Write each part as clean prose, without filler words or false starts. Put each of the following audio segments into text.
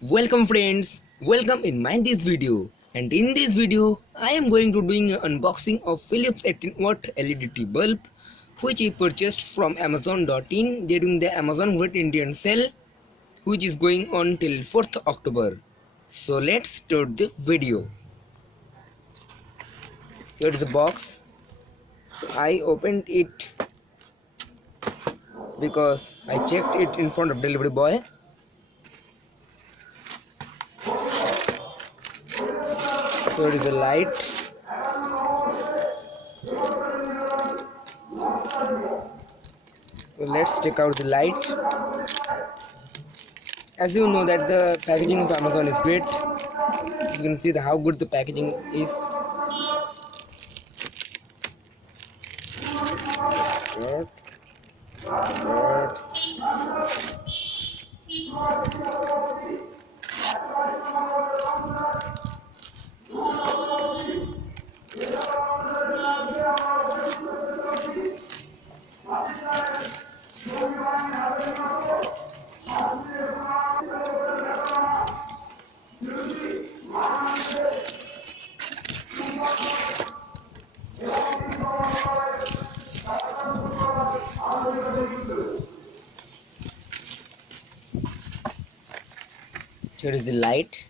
Welcome friends, welcome in my this video, and in this video I am going to doing an unboxing of Philips 18-watt LED bulb which I purchased from Amazon.in during the Amazon Great Indian Sale which is going on till 4th October. So let's start the video. Here is the box. I opened it because I checked it in front of delivery boy. Here is the light. So let's check out the light. As you know that the packaging of Amazon is great. You can see how good the packaging is. Here is the light,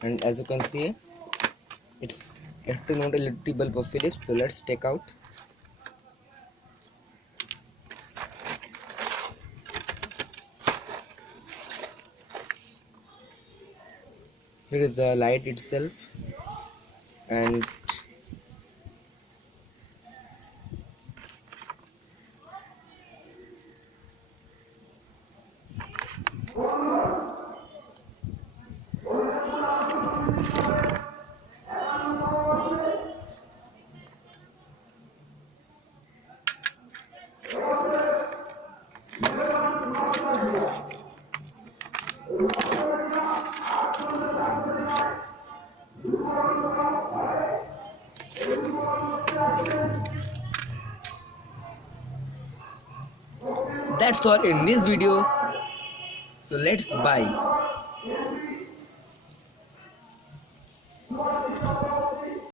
and as you can see, it's not a LED bulb of Philips. So let's take out. Here is the light itself, and that's all in this video. So let's buy.